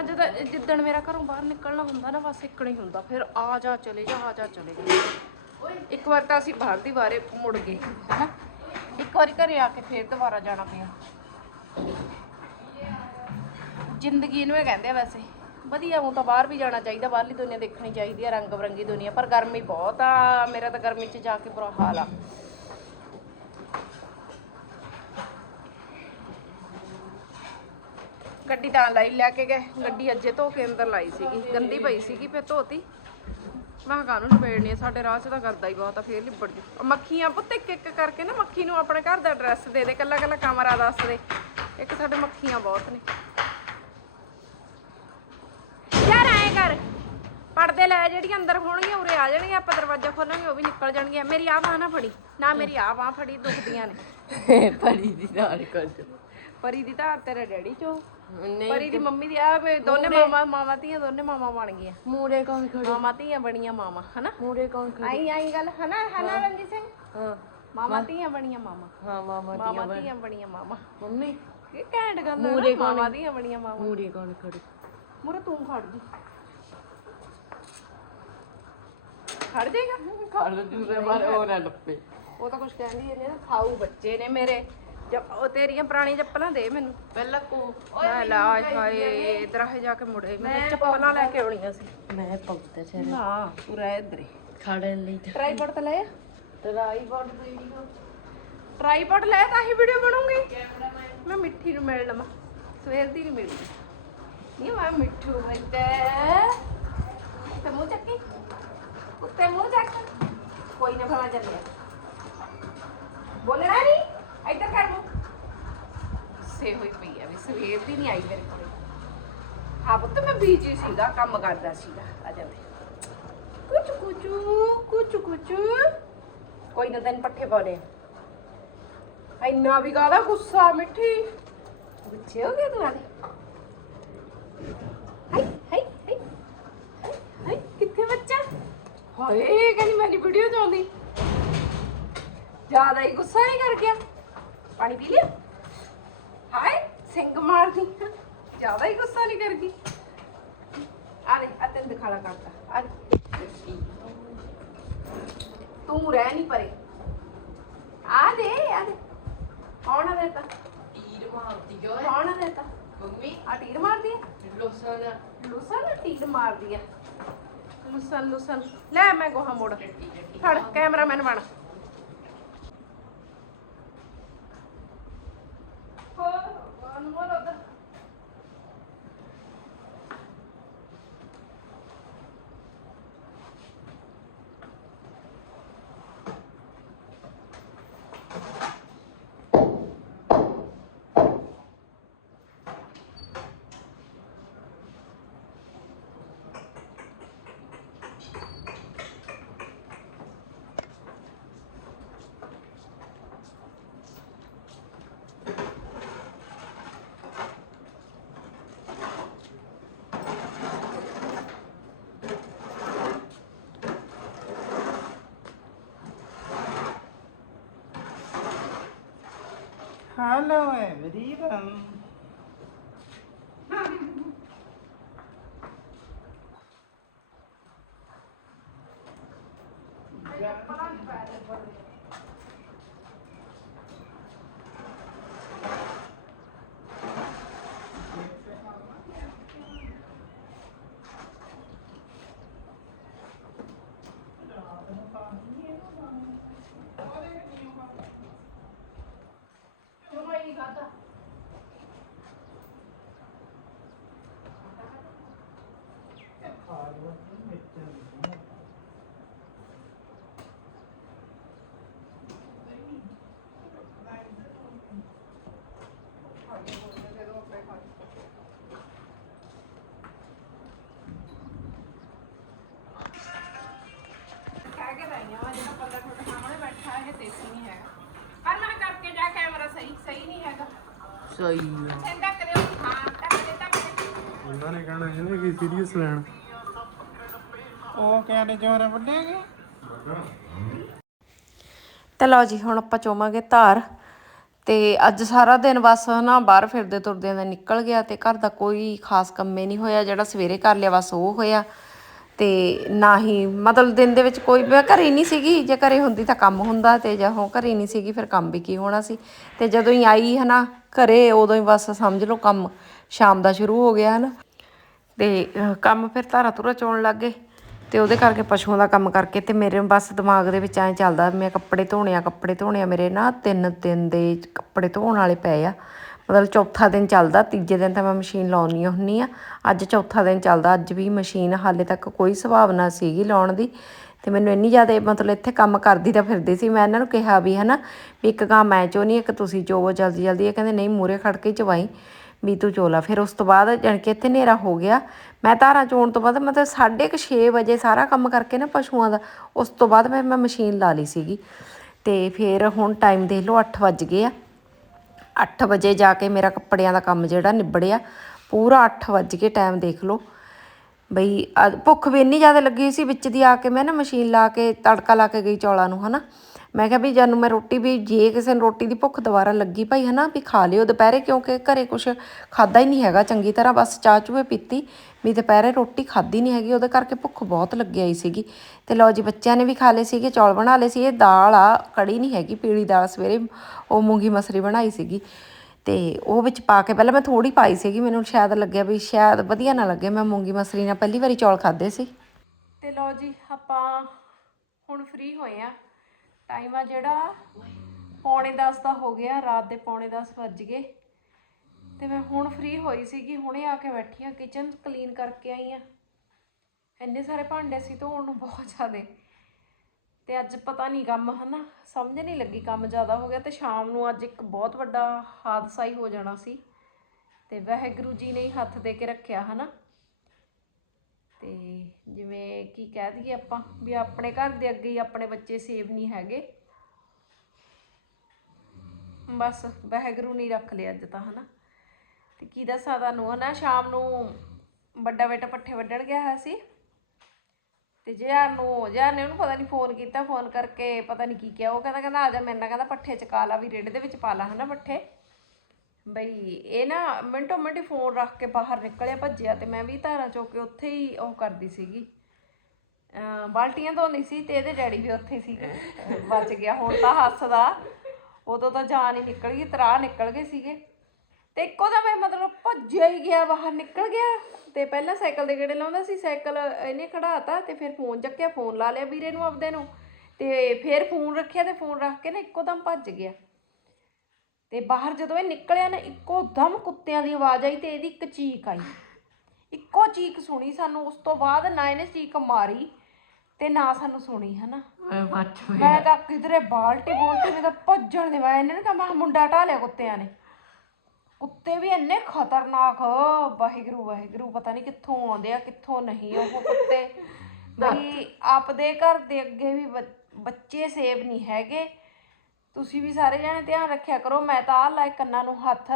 ਅੱਜ ਤਾਂ ਜਿੱਦਣ ਮੇਰਾ ਘਰੋਂ ਬਾਹਰ ਨਿਕਲਣਾ ਹੁੰਦਾ ਨਾ, ਬਸ ਇੱਕਣਾ ਹੀ ਹੁੰਦਾ। ਫਿਰ ਆ ਜਾ, ਚਲੇ ਜਾ, ਆ ਜਾ, ਚਲੇ ਜਾ। ਇੱਕ ਵਾਰ ਤਾਂ ਅਸੀਂ ਬਾਹਰ ਦੀ ਵਾਰੇ ਮੁੜ ਗਏ, ਹਨਾ? ਇੱਕ ਵਾਰੀ ਘਰੇ ਆ ਕੇ ਫੇਰ ਦੁਬਾਰਾ ਜਾਣਾ ਪਿਆ। ਜ਼ਿੰਦਗੀ ਨੂੰ ਇਹ ਕਹਿੰਦੇ ਆ ਵੈਸੇ। ਵਧੀਆ, ਉਹ ਤਾਂ ਬਾਹਰ ਵੀ ਜਾਣਾ ਚਾਹੀਦਾ, ਬਾਹਰਲੀ ਦੁਨੀਆ ਦੇਖਣੀ ਚਾਹੀਦੀ ਆ, ਰੰਗ ਬਰੰਗੀ ਦੁਨੀਆ। ਪਰ ਗਰਮੀ ਬਹੁਤ ਆ, ਮੇਰਾ ਤਾਂ ਗਰਮੀ 'ਚ ਜਾ ਕੇ ਬੁਰਾ ਹਾਲ ਆ। ਗੱਡੀ ਤਾਂ ਲਾਈ ਲੈ ਕੇ ਗਏ। ਗੱਡੀ ਅੱਜੇ ਧੋ ਕੇ ਅੰਦਰ ਲਾਈ ਸੀਗੀ। ਗੰਦੀ ਪਈ ਸੀਗੀ ਫਿਰ ਧੋਤੀ। ਮੈਂ ਕਿਹਾ ਕਾਹਨੂੰ ਨਿਬੇੜਨੀ ਆ? ਸਾਡੇ ਰਾਹ 'ਚ ਤਾਂ ਕਰਦਾ ਹੀ ਬਹੁਤ ਆ ਫੇਰ ਲਿਬੜ ਜੂ। ਮੱਖੀਆਂ ਪੁੱਤ ਇੱਕ ਇੱਕ ਕਰਕੇ ਨਾ ਮੱਖੀ ਨੂੰ ਆਪਣੇ ਘਰ ਦਾ ਐਡਰੈਸ ਦੇ ਦੇ ਕੱਲਾ ਕੱਲਾ ਕਮਰਾ ਦੱਸ ਦੇ। ਇੱਕ ਸਾਡੇ ਮੱਖੀਆਂ ਬਹੁਤ ਨੇ। ਯਾਰ ਐਂ ਕਰ ਪਰਦੇ ਲੈ ਜਿਹੜੀਆਂ ਅੰਦਰ ਹੋਣਗੀਆਂ ਉਰੇ ਆ ਜਾਣਗੀਆਂ ਆਪਾਂ ਦਰਵਾਜ਼ਾ ਖੋਲਾਂਗੇ ਉਹ ਵੀ ਨਿਕਲ ਜਾਣਗੀਆਂ। ਮੇਰੀ ਆਹ ਬਾਂਹ ਨਾ ਫੜੀ ਨਾ ਮੇਰੀ ਆਹ ਬਾਂਹ ਫੜੀ ਦੁਖਦੀਆਂ ਨੇ। ਪਰੀ ਦੀ ਨਾਲ ਕਰ ਪਰੀ ਦੀ ਧਾਰ ਤੇਰੇ ਡੈਡੀ ਚੋ। ਨਹੀਂ ਪਰੀ ਦੀ ਮੰਮੀ ਦੀ ਆ ਵੇ ਦੋਨੇ ਮਾਮਾ ਮਾਮਾ ਧੀਆਂ ਦੋਨੇ ਮਾਮਾ ਬਣ ਗਈਆਂ। ਮੂਰੇ ਕੌਣ ਖੜੇ ਮਾਮਾ ਧੀਆਂ ਬਣੀਆਂ ਮਾਮਾ ਹਨਾ? ਮੂਰੇ ਕੌਣ ਖੜੇ ਆਈ ਆਈ ਗੱਲ ਹਨਾ ਹਨਾ ਰਣਜੀਤ ਸਿੰਘ? ਹਾਂ। ਮਾਮਾ ਧੀਆਂ ਬਣੀਆਂ ਮਾਮਾ ਹਾਂ ਮਾਮਾ ਮਾਮਾ ਧੀਆਂ ਬਣੀਆਂ ਮਾਮਾ ਮੰਮੀ? ਇਹ ਘੈਂਟ ਗੱਲ ਮੂਹਰੇ ਕੌਣ ਮਾਮਾ ਧੀਆਂ ਬਣੀਆਂ ਮਾਮਾ ਮੂਰੇ ਕੌਣ ਖੜੇ ਮੁਰੇ ਤੂੰ ਖੜ ਜੀ। ਖੜ ਜਾਏਗਾ? ਖੜ ਦੂਸਰੇ ਬਾਰੇ ਉਹ ਨਾ ਲੱਪੇ ਉਹ ਤਾਂ ਕੁਝ ਕਹਿੰਦੀ ਨੇ ਨਾ ਖਾਊ ਬੱਚੇ ਨੇ ਮੇਰੇ। ਜਪ ਉਹ ਤੇਰੀਆਂ ਪੁਰਾਣੀ ਚੱਪਲਾਂ ਦੇ ਮੈਨੂੰ। ਪਹਿਲਾਂ ਕੋ ਮੈਂ ਲਾ ਹਾਏ ਇਧਰ ਆ ਜਾ ਕੇ ਮੁੜੇ ਮੈਂ ਚੱਪਲਾਂ ਲੈ ਕੇ ਆਉਣੀਆਂ ਸੀ। ਮੈਂ ਪੌਦਾ ਚੇ ਨਾ ਪੂਰਾ ਇਧਰ ਹੀ। ਖੜਨ ਲਈ ਟ੍ਰਾਈਪੋਡ ਤੇ ਲੈ ਬੋਟ ਵੀਡੀਓ ਟ੍ਰਾਈਪੋਡ ਲੈ ਤਾਂ ਹੀ ਵੀਡੀਓ ਬਣੂਗੀ ਮੈਂ ਮਿੱਠੀ ਨੂੰ ਮਿਲ ਲਵਾਂ। ਸਵੇਰ ਦੀ ਨਹੀਂ ਮਿਲੀ ਨਹੀਂ ਮੈਂ ਮਿੱਠੂ ਬੱਤੇ ਤੇ ਮੂੰਹ ਚੱਕੀ ਉੱਤੇ ਮੂੰਹ ਚੱਕ। ਕੋਈ ਨਾ ਭਲਾ ਚੱਲਿਆ। ਬੋਲਣਾ ਨਹੀਂ। ਇੱਧਰ ਕਰ ਮੂੰਹ ਸੇ ਹੋਈ ਪਈ ਆ ਵੀ ਸਵੇਰ ਦੀ ਨਹੀਂ ਆਈ ਮੇਰੇ ਕੋਲ। ਹਾਂ ਪੁੱਤ ਮੈਂ ਬੀਜੀ ਸੀਗਾ ਕੰਮ ਕਰਦਾ ਸੀਗਾ। ਆ ਜਾਂਦੇ ਕੁਚ ਕੁਚੂ ਕੁਚ ਕੁਚੂ ਕੋਈ ਨਾ ਤੈਨੂੰ ਪੱਠੇ ਪਾਉਣੇ ਇੰਨਾ ਵੀ ਕਾਹਦਾ ਗੁੱਸਾ ਮਿੱਠੀ। ਗੁੱਸੇ ਹੋ ਗਿਆ ਤੂੰ ਆਲੇ ਹਾਈ ਹਾਈ ਹਾਈ ਹਾਈ, ਕਿੱਥੇ ਬੱਚਾ? ਹਾਏ ਕਹਿੰਦੀ ਮੇਰੀ ਵੀਡੀਓ ਚ ਜ਼ਿਆਦਾ ਹੀ ਗੁੱਸਾ ਨਹੀਂ ਕਰ ਗਿਆ। ਪਾਣੀ ਪੀ ਲਿਆ? ਹਾਏ ਸਿੰਘ ਮਾਰਦੀ ਜ਼ਿਆਦਾ ਹੀ ਗੁੱਸਾ ਨਹੀਂ ਕਰ ਗਈ ਆ ਲੈ ਆ ਤੈਨੂੰ ਦਿਖਾਲਾ ਕਰਤਾ। ਆ। ਤੂੰ ਰਹਿ ਨਹੀਂ ਪਰੇ। ਆ ਦੇ ਆ ਦੇ। ਕੌਣ ਆ ਦੇਤਾ? ਤੀਰ ਮਾਰਦੀ ਓਏ ਕੌਣ ਆ ਦੇਤਾ? ਮੰਮੀ। ਆ ਟੀਰ ਮਾਰਦੀ ਆ? ਲੋਸਾ ਦਾ ਲੁਸਨ ਟੀਰ ਮਾਰਦੀ ਆ। ਲੁਸਨ ਲੁਸਨ ਲੈ ਮੈਂ ਗੋਹਾ ਮੋੜ। ਫੜ ਕੈਮਰਾਮੈਨ ਬਣ। ਹੋਰ Hello everyone. ਕਹਿ ਕੇ ਲਾਈਆਂ ਵਾ ਜਿਹੜਾ ਬੰਦਾ ਤੁਹਾਡੇ ਸਾਹਮਣੇ ਬੈਠਾ ਇਹ ਦੇਸੀ ਨਹੀਂ ਹੈਗਾ। ਪਰ ਮੈਂ ਕਰਕੇ ਜਾ ਕੈਮਰਾ ਸਹੀ ਸਹੀ ਨਹੀਂ ਹੈਗਾ। ਸਹੀ ਆ। ਚੰਗਾ ਕਰਿਓ ਹਾਂ ਟੱਕ ਦੇ ਟੱਕ ਦੇ ਉਹਨਾਂ ਨੇ ਕਹਿਣਾ ਇਹਨੇ ਕੀ ਸੀਰੀਅਸ ਲੈਣ। ਉਹ ਕਹਿੰਦੇ ਜੋਰ ਵੱਡੇਗੇ ਤੇ ਲਓ ਜੀ ਹੁਣ ਆਪਾਂ ਚੋਵਾਂਗੇ ਧਾਰ। ਤੇ ਅੱਜ ਸਾਰਾ ਦਿਨ ਬਸ ਨਾ ਬਾਹਰ ਫਿਰਦੇ ਤੁਰਦਿਆਂ ਦਾ ਨਿਕਲ ਗਿਆ ਤੇ ਘਰ ਦਾ ਕੋਈ ਖਾਸ ਕੰਮੇ ਨਹੀਂ ਹੋਇਆ। ਜਿਹੜਾ ਸਵੇਰੇ ਕਰ ਲਿਆ ਬਸ ਉਹ ਹੋਇਆ। ਤੇ ਨਾ ਹੀ ਮਤਲਬ ਦਿਨ ਦੇ ਵਿੱਚ ਕੋਈ ਮੈਂ ਘਰੇ ਨਹੀਂ ਸੀਗੀ ਜੇ ਘਰੇ ਹੁੰਦੀ ਤਾਂ ਕੰਮ ਹੁੰਦਾ ਤੇ ਜਦੋਂ ਘਰੇ ਨਹੀਂ ਸੀਗੀ ਫਿਰ ਕੰਮ ਵੀ ਕੀ ਹੋਣਾ ਸੀ। ਤੇ ਜਦੋਂ ਹੀ ਆਈ ਹਨਾ ਘਰੇ ਉਦੋਂ ਹੀ ਬਸ ਸਮਝ ਲਓ ਕੰਮ ਸ਼ਾਮ ਦਾ ਸ਼ੁਰੂ ਹੋ ਗਿਆ ਹਨਾ। ਤੇ ਅਹ, ਕੰਮ ਫਿਰ ਧਾਰਾ ਧੁਰਾ ਚੋਣ ਲੱਗ ਗਏ ਤੇ ਉਹਦੇ ਕਰਕੇ ਪਸ਼ੂਆਂ ਦਾ ਕੰਮ ਕਰਕੇ ਤੇ ਮੇਰੇ ਬਸ ਦਿਮਾਗ ਦੇ ਵਿੱਚ ਐਂ ਚੱਲਦਾ ਮੈਂ ਕੱਪੜੇ ਧੋਣੇ ਆ ਕੱਪੜੇ ਧੋਣੇ ਆ ਮੇਰੇ ਨਾ ਤਿੰਨ ਦਿਨ ਦੇ ਕੱਪੜੇ ਧੋਣ ਵਾਲੇ ਪਏ ਆ। ਮਤਲਬ ਚੌਥਾ ਦਿਨ ਚੱਲਦਾ, ਤੀਜੇ ਦਿਨ ਤਾਂ ਮੈਂ ਮਸ਼ੀਨ ਲਾਉਣੀ ਹੁੰਨੀ ਆ। ਅੱਜ ਚੌਥਾ ਦਿਨ ਚੱਲਦਾ, ਅੱਜ ਵੀ ਮਸ਼ੀਨ ਹਾਲੇ ਤੱਕ ਕੋਈ ਸੰਭਾਵਨਾ ਸੀਗੀ ਲਾਉਣ ਦੀ। ਤੇ ਮੈਨੂੰ ਇੰਨੀ ਜ਼ਿਆਦਾ ਮਤਲਬ ਇੱਥੇ ਕੰਮ ਕਰਦੀ ਤਾਂ ਫਿਰਦੀ ਸੀ। ਮੈਂ ਇਹਨਾਂ ਨੂੰ ਕਿਹਾ ਵੀ ਹਨਾ, ਵੀ ਇੱਕ ਕੰਮ ਮੈਂ ਨਹੀਂ ਇੱਕ ਤੁਸੀਂ ਚੋਵੋ, ਜਲਦੀ ਜਲਦੀ। ਇਹ ਕਹਿੰਦੇ, ਨਹੀਂ ਮੂਰੇ ਖੜ ਕੇ ਚਵਾਈ ਵੀ ਤੂੰ ਚੋਲਾ। ਫਿਰ ਉਸ ਤੋਂ ਬਾਅਦ ਜਾਣੀ ਕਿ ਇੱਥੇ ਹਨੇਰਾ ਹੋ ਗਿਆ। ਮੈਂ ਧਾਰਾਂ ਚੋਣ ਤੋਂ ਬਾਅਦ ਮਤਲਬ 6:30 ਵਜੇ ਸਾਰਾ ਕੰਮ ਕਰਕੇ ਨਾ ਪਸ਼ੂਆਂ ਦਾ, ਉਸ ਤੋਂ ਬਾਅਦ ਮੈਂ ਮੈਂ ਮਸ਼ੀਨ ਲਾ ਲਈ ਸੀਗੀ। ਤੇ ਫਿਰ ਹੁਣ ਟਾਈਮ ਦੇਖ ਲਓ 8 ਵੱਜ ਗਏ ਆ। 8 ਵਜੇ ਜਾ ਕੇ ਮੇਰਾ ਕੱਪੜਿਆਂ ਦਾ ਕੰਮ ਜਿਹੜਾ ਨਿਬੜਿਆ। ਪੂਰਾ 8 ਵੱਜ ਕੇ ਟਾਈਮ ਦੇਖ ਲਓ। ਬਈ ਅੱਜ ਭੁੱਖ ਵੀ ਇੰਨੀ ਜ਼ਿਆਦਾ ਲੱਗੀ ਸੀ ਵਿੱਚ ਦੀ ਆ ਕੇ ਮੈਂ ਨਾ ਮਸ਼ੀਨ ਲਾ ਕੇ, ਤੜਕਾ ਲਾ ਕੇ ਗਈ ਚੌਲਾਂ ਨੂੰ, ਹਨਾ? ਮੈਂ ਕਿਹਾ ਵੀ ਜਾਨੂੰ ਮੈਂ ਰੋਟੀ ਵੀ, ਜੇ ਕਿਸੇ ਨੂੰ ਰੋਟੀ ਦੀ ਭੁੱਖ ਦੁਬਾਰਾ ਲੱਗੀ ਭਾਈ, ਹਨਾ, ਵੀ ਖਾ ਲਿਓ ਦੁਪਹਿਰੇ, ਕਿਉਂਕਿ ਘਰੇ ਕੁਛ ਖਾਦਾ ਹੀ ਨਹੀਂ ਹੈਗਾ, ਚੰਗੀ ਤਰ੍ਹਾਂ ਬਸ ਚਾਹ ਚੂਹੇ ਪੀਤੀ, ਵੀ ਦੁਪਹਿਰੇ ਰੋਟੀ ਖਾਦੀ ਨਹੀਂ ਹੈਗੀ, ਉਹਦੇ ਕਰਕੇ ਭੁੱਖ ਬਹੁਤ ਲੱਗੀ ਆਈ ਸੀਗੀ। ਤੇ ਲਓ ਜੀ, ਬੱਚਿਆਂ ਨੇ ਵੀ ਖਾ ਲਏ ਸੀਗੇ, ਚੌਲ ਬਣਾ ਲਏ ਸੀ ਇਹ ਦਾਲ ਆ, ਕੜੀ ਨਹੀਂ ਹੈਗੀ, ਪੀਲੀ ਦਾਲ ਸਵੇਰੇ ਉਹ ਮੂੰਗੀ ਮਸਰੀ ਬਣਾਈ ਸੀਗੀ। ਤੇ ਉਹ ਵਿੱਚ ਪਾ ਕੇ ਪਹਿਲਾਂ ਮੈਂ ਥੋੜੀ ਪਾਈ ਸੀਗੀ, ਮੈਨੂੰ ਸ਼ਾਇਦ ਲੱਗਿਆ ਵੀ ਸ਼ਾਇਦ ਵਧੀਆ ਨਾ ਲੱਗੇ, ਮੈਂ ਮੂੰਗੀ ਮਸਰੀ ਨਾਲ ਪਹਿਲੀ ਵਾਰੀ ਚੌਲ ਖਾਦੇ ਸੀ। ਤੇ ਲਓ ਜੀ, ਆਪਾਂ ਹੁਣ ਫ੍ਰੀ ਹੋਏ ਆ। ਟਾਈਮ ਆ ਜਿਹੜਾ ਪੌਣੇ 10 ਦਾ ਹੋ ਗਿਆ, ਰਾਤ ਦੇ ਪੌਣੇ 10 ਵੱਜ ਗਏ। ਤੇ ਮੈਂ ਹੁਣ ਫ੍ਰੀ ਹੋਈ ਸੀਗੀ, ਹੁਣੇ ਆ ਕੇ ਬੈਠੀ ਆ ਕਿਚਨ ਕਲੀਨ ਕਰਕੇ ਆਈ ਆ। ਇੰਨੇ ਸਾਰੇ ਭਾਂਡੇ ਸੀ ਧੋਣ ਨੂੰ ਬਹੁਤ ਜ਼ਿਆਦੇ। ਤੇ ਅੱਜ ਪਤਾ ਨਹੀਂ ਕੰਮ, ਹਨਾ? ਸਮਝ ਨਹੀਂ ਲੱਗੀ ਕੰਮ ਜ਼ਿਆਦਾ ਹੋ ਗਿਆ ਤੇ ਸ਼ਾਮ ਨੂੰ ਅੱਜ ਇੱਕ ਬਹੁਤ ਵੱਡਾ ਹਾਦਸਾ ਹੀ ਹੋ ਜਾਣਾ ਸੀ। ਤੇ ਵਾਹਿਗੁਰੂ ਜੀ ਨੇ ਹੀ ਹੱਥ ਦੇ ਕੇ ਰੱਖਿਆ, ਹਨਾ? ਤੇ ਜਿਵੇਂ ਕੀ ਕਹਿ ਦਈਏ ਆਪਾਂ ਵੀ ਆਪਣੇ ਘਰ ਦੇ ਅੱਗੇ ਹੀ ਆਪਣੇ ਬੱਚੇ ਸੇਵ ਨਹੀਂ ਹੈਗੇ। ਬਸ ਵਾਹਿਗੁਰੂ ਨਹੀਂ ਰੱਖ ਲਿਆ ਅੱਜ ਤਾਂ, ਹਨਾ। ਤੇ ਕਿਹਦਾ ਸਾਦਾ ਨੂੰ ਹਨਾ, ਸ਼ਾਮ ਨੂੰ ਵੱਡਾ ਬੇਟਾ ਪੱਠੇ ਵੱਢਣ ਗਿਆ ਹੋਇਆ ਸੀ। ਤੇ ਜਿਆ ਨੂੰ ਜਿਆ ਨੇ ਉਹਨੂੰ ਪਤਾ ਨਹੀਂ ਫੋਨ ਕੀਤਾ ਫੋਨ ਕਰਕੇ ਪਤਾ ਨਹੀਂ ਕੀ ਕਿਹਾ। ਉਹ ਕਹਿੰਦਾ ਕਹਿੰਦਾ ਆ ਜਾ ਮੇਰੇ ਕਹਿੰਦਾ ਪੱਠੇ ਚਕਾ ਲਾ ਵੀ ਰੇੜੇ ਦੇ ਵਿੱਚ ਪਾ ਲਾ, ਹਨਾ, ਪੱਠੇ। ਬਈ ਇਹ ਨਾ ਮਿੰਟੋ ਮਿੰਟ ਫੋਨ ਰੱਖ ਕੇ ਬਾਹਰ ਨਿਕਲਿਆ ਭੱਜਿਆ ਤੇ ਮੈਂ ਵੀ ਧਾਰਾਂ ਚੋਕ ਕੇ ਉੱਥੇ ਹੀ ਉਹ ਕਰਦੀ ਸੀਗੀ। ਬਾਲਟੀਆਂ ਧੋਂਦੀ ਸੀ ਤੇ ਇਹਦੇ ਡੈਡੀ ਵੀ ਉੱਥੇ ਸੀ। ਬਚ ਗਿਆ ਹੁਣ ਤਾਂ ਹੱਸਦਾ। ਉਦੋਂ ਤਾਂ ਜਾਨ ਹੀ ਨਿਕਲ ਗਈ ਤਰਾ ਨਿਕਲ ਗਏ ਸੀਗੇ। ਤੇ ਇੱਕੋ ਦਾ ਮੈਂ ਮਤਲਬ ਭੱਜਿਆ ਹੀ ਗਿਆ ਬਾਹਰ ਨਿਕਲ ਗਿਆ। ਤੇ ਪਹਿਲਾਂ ਸਾਈਕਲ ਦੇ ਗੇੜੇ ਲਾਉਂਦਾ ਸੀ ਸਾਈਕਲ ਇਹਨੇ ਖੜਾਤਾ ਤੇ ਫਿਰ ਫੋਨ ਚੱਕਿਆ ਫੋਨ ਲਾ ਲਿਆ ਵੀਰੇ ਨੂੰ ਆਪਦੇ ਨੂੰ। ਤੇ ਫਿਰ ਫੋਨ ਰੱਖਿਆ ਤੇ ਫੋਨ ਰੱਖ ਕੇ ਨਾ ਇੱਕੋ ਦਮ ਭੱਜ ਗਿਆ। ਤੇ ਬਾਹਰ ਜਦੋਂ ਇਹ ਨਿਕਲਿਆ ਨਾ ਇੱਕੋ ਦਮ ਕੁੱਤਿਆਂ ਦੀ ਆਵਾਜ਼ ਆਈ ਤੇ ਇਹਦੀ ਇੱਕ ਚੀਕ ਆਈ। ਇੱਕੋ ਚੀਕ ਸੁਣੀ ਸਾਨੂੰ ਉਸ ਤੋਂ ਬਾਅਦ ਨਾ ਇਹਨੇ ਚੀਕ ਮਾਰੀ ਤੇ ਨਾ ਸਾਨੂੰ ਸੁਣੀ ਹਨਾ? ਮੈਂ ਮੱਚ ਮੈਂ ਤਾਂ ਕਿਧਰੇ ਬਾਲਟੀ ਬੋਲਟੀ ਮੈਂ ਤਾਂ ਭੱਜਣ ਦੇ ਵਾਏ ਇਹਨੇ ਨਾ ਕਿਹਾ ਮੁੰਡਾ ਢਾ ਲਿਆ ਕੁੱਤਿਆਂ ਨੇ। ਕੁੱਤੇ ਵੀ ਇੰਨੇ ਖਤਰਨਾਕ ਵਾਹਿਗੁਰੂ ਵਾਹਿਗੁਰੂ ਪਤਾ ਨਹੀਂ ਕਿੱਥੋਂ ਆਉਂਦੇ ਆ ਕਿੱਥੋਂ ਨਹੀਂ ਉਹ ਕੁੱਤੇ। ਬਈ ਆਪਦੇ ਘਰ ਦੇ ਅੱਗੇ ਵੀ ਬ- ਬੱਚੇ ਸੇਬ ਨਹੀਂ ਹੈਗੇ। ਤੁਸੀਂ ਵੀ ਸਾਰੇ ਜਣੇ ਧਿਆਨ ਰੱਖਿਆ ਕਰੋ, ਮੈਂ ਤਾਂ ਆਹ ਲਾਇ ਕੰਨਾਂ ਨੂੰ ਹੱਥ,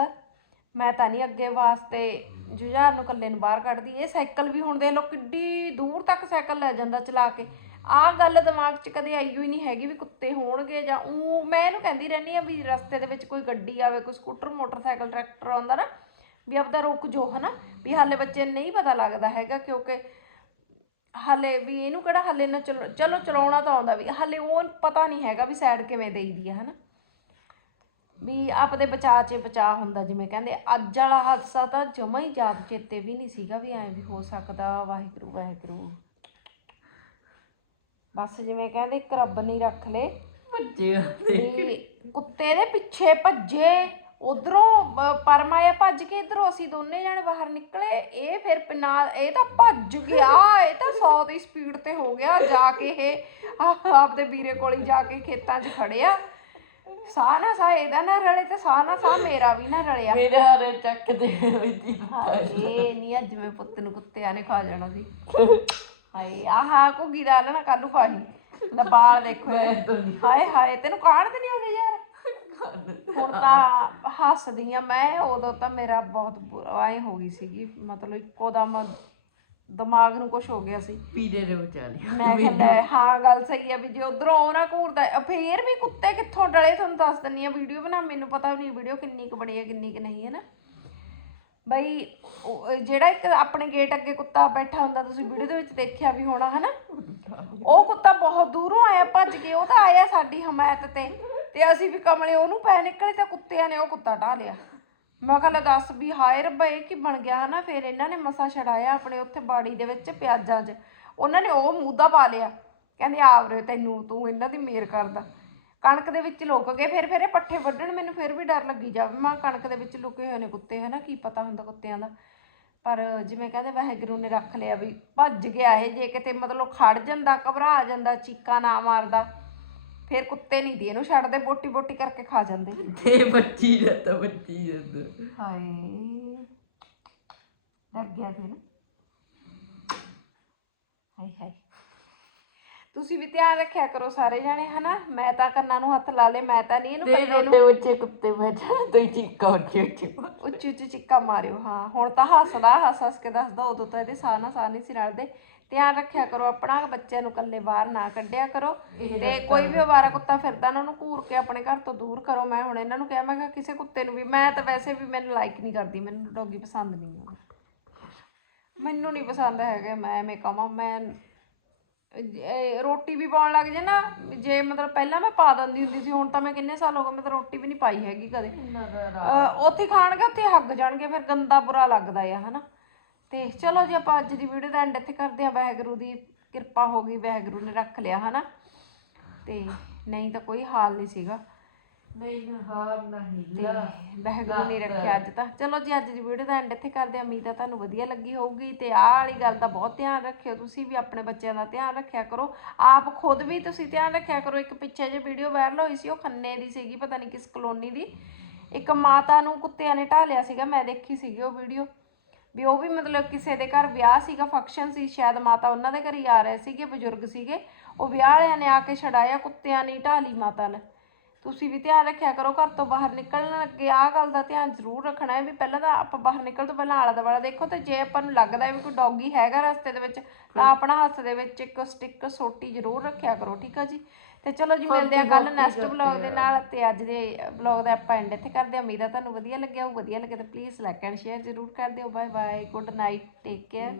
ਮੈਂ ਤਾਂ ਨਹੀਂ ਅੱਗੇ ਵਾਸਤੇ ਜੁਝਾਰ ਨੂੰ ਇਕੱਲੇ ਨੂੰ ਬਾਹਰ ਕੱਢਦੀ, ਇਹ ਸਾਈਕਲ ਵੀ ਹੁਣ ਦੇਖ ਲਓ ਕਿੱਡੀ ਦੂਰ ਤੱਕ ਸਾਈਕਲ ਲੈ ਜਾਂਦਾ ਚਲਾ ਕੇ। ਆਹ ਗੱਲ ਦਿਮਾਗ 'ਚ ਕਦੇ ਆਈ ਹੋਈ ਨਹੀਂ ਹੈਗੀ ਵੀ ਕੁੱਤੇ ਹੋਣਗੇ ਜਾਂ ਉਹ ਮੈਂ ਇਹਨੂੰ ਕਹਿੰਦੀ ਰਹਿੰਦੀ ਆ ਵੀ ਰਸਤੇ ਦੇ ਵਿੱਚ ਕੋਈ ਗੱਡੀ ਆਵੇ, ਕੋਈ ਸਕੂਟਰ, ਮੋਟਰਸਾਈਕਲ, ਟਰੈਕਟਰ ਆਉਂਦਾ ਨਾ, ਵੀ ਆਪਦਾ ਰੁਕ ਜੋ ਹਨਾ, ਵੀ ਹਾਲੇ ਬੱਚੇ ਨੂੰ ਨਹੀਂ ਪਤਾ ਲੱਗਦਾ ਹੈਗਾ ਕਿਉਂਕਿ ਹਾਲੇ ਵੀ ਇਹਨੂੰ ਕਿਹੜਾ ਹਾਲੇ ਨਾ ਚਲੋ ਚਲੋ ਚਲਾਉਣਾ ਤਾਂ ਆਉਂਦਾ ਵੀ ਹਾਲੇ ਉਹ ਪਤਾ ਨਹੀਂ ਹੈਗਾ ਵੀ ਸਾਈਡ ਕਿਵੇਂ ਦੇਈਦੀ ਆ ਹਨਾ? ਵੀ ਆਪਦੇ ਬਚਾਅ 'ਚ ਬਚਾਅ ਹੁੰਦਾ ਜਿਵੇਂ ਕਹਿੰਦੇ ਅੱਜ ਵਾਲਾ ਹਾਦਸਾ ਤਾਂ ਜਮਾ ਹੀ ਯਾਦ ਚੇਤੇ ਵੀ ਨਹੀਂ ਸੀਗਾ ਵੀ ਐਂ ਵੀ ਹੋ ਸਕਦਾ ਵਾਹਿਗੁਰੂ ਵਾਹਿਗੁਰੂ। ਬਸ ਜਿਵੇਂ ਕਹਿੰਦੇ ਇੱਕ ਰੱਬ ਨਹੀਂ ਰੱਖ ਲੇ ਭੱਜਿਆ ਵੀ ਕੁੱਤੇ ਦੇ ਪਿੱਛੇ ਭੱਜੇ। ਉਧਰੋਂ ਪਰਮਾਇਆ ਭੱਜ ਕੇ ਇਧਰੋਂ ਅਸੀਂ ਦੋਨੇ ਜਾਣੇ ਬਾਹਰ ਨਿਕਲੇ। ਇਹ ਫਿਰ ਨਾਲ ਇਹ ਤਾਂ ਭੱਜ ਗਿਆ। ਇਹ ਤਾਂ 100 ਦੀ ਸਪੀਡ ਤੇ ਹੋ ਗਿਆ ਜਾ ਕੇ ਇਹ। ਆਪਦੇ ਵੀਰੇ ਕੋਲ ਹੀ ਜਾ ਕੇ ਖੇਤਾਂ 'ਚ ਖੜਿਆ ਸਾਹ ਨਾ ਸਾਹ ਇਹਦਾ ਨਾ ਰਲੇ ਤੇ ਸਾਹ ਨਾ ਸਾਹ ਮੇਰਾ ਵੀ ਨਾ ਰਲਿਆ। ਮੇਰੇ ਹਾਰੇ ਚੱਕ ਦੇ ਵਿੱਚ ਹਾਏ ਨਹੀਂ ਅੱਜ ਮੈਂ ਪੁੱਤ ਨੂੰ ਕੁੱਤਿਆਂ ਨੇ ਖਾ ਜਾਣਾ ਸੀ। ਹਾਏ ਆਹ ਘੁੱਗੀ ਦਾ ਲੈਣਾ ਕੱਲੂ ਖਾਹੀ। ਲੈ ਬਾਲ ਦੇਖੋ। ਹਾਏ ਹਾਏ ਤੈਨੂੰ ਕਾੜ ਤੇ ਨਹੀਂ ਆਉਂਦੇ ਯਾਰ? ਹੁਣ ਤਾਂ ਹੱਸਦੀ ਆ ਮੈਂ ਉਦੋਂ ਤਾਂ ਮੇਰਾ ਬਹੁਤ ਬੁਰਾ ਐ ਹੋ ਗਈ ਸੀਗੀ ਮਤਲਬ ਇੱਕੋ ਦਮ ਦਿਮਾਗ ਨੂੰ ਕੁਝ ਹੋ ਗਿਆ ਸੀ। ਪੀਰੇ ਦੇ ਵਿਚਾਲੇ। ਮੈਂ ਕਹਿੰਦਾ ਹਾਂ ਗੱਲ ਸਹੀ ਆ ਵੀ ਜੇ ਉਧਰੋਂ ਆਉਣਾ ਘੂਰਦਾ ਫੇਰ ਵੀ ਕੁੱਤੇ ਕਿੱਥੋਂ ਡਲੇ? ਤੁਹਾਨੂੰ ਦੱਸ ਦਿੰਨੀ ਆ ਵੀਡੀਓ ਬਣਾ ਮੈਨੂੰ ਪਤਾ ਨਹੀਂ ਵੀਡੀਓ ਕਿੰਨੀ ਕੁ ਬਣੀ ਹੈ ਕਿੰਨੀ ਕੁ ਨਹੀਂ ਹੈ ਨਾ ਬਈ ਉਹ ਜਿਹੜਾ ਇੱਕ ਆਪਣੇ ਗੇਟ ਅੱਗੇ ਕੁੱਤਾ ਬੈਠਾ ਹੁੰਦਾ ਤੁਸੀਂ ਵੀਡੀਓ ਦੇ ਵਿੱਚ ਦੇਖਿਆ ਵੀ ਹੋਣਾ ਹਨਾ? ਉਹ ਕੁੱਤਾ ਬਹੁਤ ਦੂਰੋਂ ਆਇਆ ਭੱਜ ਕੇ ਉਹ ਤਾਂ ਆਇਆ ਸਾਡੀ ਹਮਾਇਤ ਤੇ। ਤੇ ਅਸੀਂ ਵੀ ਕਮਲੇ ਉਹਨੂੰ ਪੈ ਨਿਕਲੇ ਤਾਂ ਕੁੱਤਿਆਂ ਨੇ ਉਹ ਕੁੱਤਾ ਢਾ ਲਿਆ। ਮੈਂ ਕਿਹਾ ਲੈ ਦੱਸ ਵੀ ਹਾਏ ਰੱਬਾ, ਇਹ ਕੀ ਬਣ ਗਿਆ ਹਨਾ? ਫਿਰ ਇਹਨਾਂ ਨੇ ਮਸਾ ਛੜਾਇਆ ਆਪਣੇ ਉੱਥੇ ਬਾੜੀ ਦੇ ਵਿੱਚ ਪਿਆਜ਼ਾਂ 'ਚ। ਉਹਨਾਂ ਨੇ ਉਹ ਮੂਦਾ ਪਾ ਲਿਆ। ਕਹਿੰਦੇ ਆਵਰੇ ਤੈਨੂੰ, ਤੂੰ ਇਹਨਾਂ ਦੀ ਮੇਰ ਕਰਦਾ। ਕਣਕ ਦੇ ਵਿੱਚ ਲੁਕ ਗਏ, ਫਿਰ ਫਿਰ ਇਹ ਪੱਠੇ ਵੱਢਣ ਮੈਨੂੰ ਫਿਰ ਵੀ ਡਰ ਲੱਗੀ ਜਾਵੇ ਮੈਂ ਕਣਕ ਦੇ ਵਿੱਚ ਲੁਕੇ ਹੋਏ ਨੇ ਕੁੱਤੇ ਹਨਾ, ਕੀ ਪਤਾ ਹੁੰਦਾ ਕੁੱਤਿਆਂ ਦਾ। ਪਰ ਜਿਵੇਂ ਕਹਿੰਦੇ ਵਾਹਿਗੁਰੂ ਨੇ ਰੱਖ ਲਿਆ ਵੀ ਭੱਜ ਗਿਆ ਇਹ, ਜੇ ਕਿਤੇ ਮਤਲਬ ਖੜ ਜਾਂਦਾ, ਘਬਰਾ ਜਾਂਦਾ, ਚੀਕਾਂ ਨਾ ਮਾਰਦਾ। ਫਿਰ ਕੁੱਤੇ ਨਹੀਂ ਦੀ ਇਹਨੂੰ ਛੱਡਦੇ ਬੋਟੀ ਬੋਟੀ ਕਰਕੇ ਖਾ ਜਾਂਦੇ। ਤੇ ਬੱਚੀ ਜਾਂਦਾ ਬੱਚੀ ਜਾਂਦਾ। ਹਾਏ ਡਰ ਗਿਆ ਫਿਰ। ਹਾਏ ਹਾਏ। ਤੁਸੀਂ ਵੀ ਧਿਆਨ ਰੱਖਿਆ ਕਰੋ ਸਾਰੇ ਜਾਣੇ ਹਨਾ? ਮੈਂ ਤਾਂ ਕੰਨਾਂ ਨੂੰ ਹੱਥ ਲਾ ਲੇ ਮੈਂ ਤਾਂ ਨਹੀਂ ਇਹਨੂੰ ਤੇ ਕੱਲੇ ਨੂੰ ਉੱਚੇ ਕੁੱਤੇ ਬੈਠਾ ਤੇ ਚੀਕਾ ਉੱਚੀ ਉੱਚੀ ਉੱਚੀ ਉੱਚੀ ਚਿੱਕਾ ਮਾਰਿਓ ਹਾਂ। ਹੁਣ ਤਾਂ ਹੱਸਦਾ ਹੱਸ ਹੱਸ ਕੇ ਦੱਸਦਾ ਉਦੋਂ ਤਾਂ ਇਹਦੇ ਸਾਹ ਨਾਲ ਸਾਹ ਨਹੀਂ ਸੀ ਰਲਦੇ। ਧਿਆਨ ਰੱਖਿਆ ਕਰੋ ਆਪਣਾ ਬੱਚਿਆਂ ਨੂੰ ਇਕੱਲੇ ਬਾਹਰ ਨਾ ਕੱਢਿਆ ਕਰੋ। ਤੇ ਕੋਈ ਵੀ ਅਵਾਰਾ ਕੁੱਤਾ ਫਿਰਦਾ ਨਾ ਉਹਨੂੰ ਘੂਰ ਕੇ ਆਪਣੇ ਘਰ ਤੋਂ ਦੂਰ ਕਰੋ। ਮੈਂ ਹੁਣ ਇਹਨਾਂ ਨੂੰ ਕਿਹਾ ਮੈਂ ਕਿਹਾ ਕਿਸੇ ਕੁੱਤੇ ਨੂੰ ਵੀ ਮੈਂ ਤਾਂ ਵੈਸੇ ਵੀ ਮੈਨੂੰ ਲਾਈਕ ਨਹੀਂ ਕਰਦੀ ਮੈਨੂੰ ਡੋਗੀ ਪਸੰਦ ਨਹੀਂ ਹੈ ਮੈਨੂੰ ਨਹੀਂ ਪਸੰਦ ਹੈਗੇ ਮੈਂ ਐਵੇਂ ਕਹਾਂ ਮੈਂ ਇਹ ਰੋਟੀ ਵੀ ਪਾਉਣ ਲੱਗ ਜੇ ਨਾ ਜੇ ਮਤਲਬ ਪਹਿਲਾਂ ਮੈਂ ਪਾ ਦਿੰਦੀ ਹੁੰਦੀ ਸੀ ਹੁਣ ਤਾਂ ਮੈਂ ਕਿੰਨੇ ਸਾਲ ਹੋ ਗਏ ਮੈਂ ਤਾਂ ਰੋਟੀ ਵੀ ਨਹੀਂ ਪਾਈ ਹੈਗੀ ਕਦੇ। ਅਹ ਉੱਥੇ ਖਾਣਗੇ ਉੱਥੇ ਹੱਗ ਜਾਣਗੇ ਫਿਰ ਗੰਦਾ ਬੁਰਾ ਲੱਗਦਾ ਆ ਹਨਾ? ਤੇ ਚਲੋ ਜੀ ਆਪਾਂ ਅੱਜ ਦੀ ਵੀਡੀਓ ਦਾ ਐਂਡ ਇੱਥੇ ਕਰਦੇ ਆ ਵਾਹਿਗੁਰੂ ਦੀ ਕਿਰਪਾ ਹੋ ਗਈ ਵਾਹਿਗੁਰੂ ਨੇ ਰੱਖ ਲਿਆ ਹਨਾ? ਤੇ ਨਹੀਂ ਤਾਂ ਕੋਈ ਹਾਲ ਨਹੀਂ ਸੀਗਾ। ਨਹੀਂ ਹਾਰ ਨਹੀਂ ਤੇ ਵਾਹਿਗੁਰੂ ਨੇ ਰੱਖਿਆ ਅੱਜ ਤਾਂ। ਚਲੋ ਜੀ ਅੱਜ ਦੀ ਵੀਡੀਓ ਦਾ ਐਂਡ ਇੱਥੇ ਕਰਦੇ ਆ ਉਮੀਦ ਆ ਤੁਹਾਨੂੰ ਵਧੀਆ ਲੱਗੀ ਹੋਊਗੀ ਤੇ ਆਹ ਵਾਲੀ ਗੱਲ ਦਾ ਬਹੁਤ ਧਿਆਨ ਰੱਖਿਓ। ਤੁਸੀਂ ਵੀ ਆਪਣੇ ਬੱਚਿਆਂ ਦਾ ਧਿਆਨ ਰੱਖਿਆ ਕਰੋ। ਆਪ ਖੁਦ ਵੀ ਤੁਸੀਂ ਧਿਆਨ ਰੱਖਿਆ ਕਰੋ। ਇੱਕ ਪਿੱਛੇ ਜੇ ਵੀਡੀਓ ਵਾਇਰਲ ਹੋਈ ਸੀ ਉਹ ਖੰਨੇ ਦੀ ਸੀਗੀ ਪਤਾ ਨਹੀਂ ਕਿਸ ਕਲੋਨੀ ਦੀ। ਇੱਕ ਮਾਤਾ ਨੂੰ ਕੁੱਤਿਆਂ ਨੇ ਢਾ ਲਿਆ ਸੀਗਾ। ਮੈਂ ਦੇਖੀ ਸੀਗੀ ਉਹ ਵੀਡੀਓ ਵੀ ਉਹ ਵੀ ਮਤਲਬ ਕਿਸੇ ਦੇ ਘਰ ਵਿਆਹ ਸੀਗਾ ਫੰਕਸ਼ਨ ਸੀ ਸ਼ਾਇਦ ਮਾਤਾ ਉਹਨਾਂ ਦੇ ਘਰ ਹੀ ਆ ਰਹੇ ਸੀਗੇ ਬਜ਼ੁਰਗ ਸੀਗੇ। ਉਹ ਵਿਆਹ ਵਾਲਿਆਂ ਨੇ ਆ ਕੇ ਛਡਾਇਆ ਕੁੱਤਿਆਂ ਨੇ ਢਾ ਲਈ ਮਾਤਾ ਨੇ। ਤੁਸੀਂ ਵੀ ਧਿਆਨ ਰੱਖਿਆ ਕਰੋ ਘਰ ਤੋਂ ਬਾਹਰ ਨਿਕਲਣ ਲੱਗੇ ਆਹ ਗੱਲ ਦਾ ਧਿਆਨ ਜ਼ਰੂਰ ਰੱਖਣਾ ਹੈ ਵੀ ਪਹਿਲਾਂ ਤਾਂ ਆਪਾਂ ਬਾਹਰ ਨਿਕਲ ਤੋਂ ਪਹਿਲਾਂ ਆਲਾ ਦੁਆਲਾ ਦੇਖੋ ਤੇ ਜੇ ਆਪਾਂ ਨੂੰ ਲੱਗਦਾ ਹੈ ਵੀ ਕੋਈ ਡੌਗੀ ਹੈਗਾ ਰਸਤੇ ਦੇ ਵਿੱਚ ਤਾਂ ਆਪਣਾ ਹੱਥ ਦੇ ਵਿੱਚ ਇੱਕ ਸਟਿੱਕ ਸੋਟੀ ਜ਼ਰੂਰ ਰੱਖਿਆ ਕਰੋ ਠੀਕ ਆ ਜੀ? ਤੇ ਚਲੋ ਜੀ ਮਿਲਦੇ ਆ ਕੱਲ ਨੈਕਸਟ ਵਲੌਗ ਦੇ ਨਾਲ ਤੇ ਅੱਜ ਦੇ ਵਲੌਗ ਦਾ ਆਪਾਂ ਐਂਡ ਇੱਥੇ ਕਰਦੇ ਆ ਉਮੀਦ ਆ ਤੁਹਾਨੂੰ ਵਧੀਆ ਲੱਗਿਆ ਹੋਊ ਵਧੀਆ ਲੱਗੇ ਤਾਂ ਪਲੀਜ਼ ਲਾਈਕ ਐਂਡ ਸ਼ੇਅਰ ਜ਼ਰੂਰ ਕਰ ਦਿਓ। Bye bye good night take care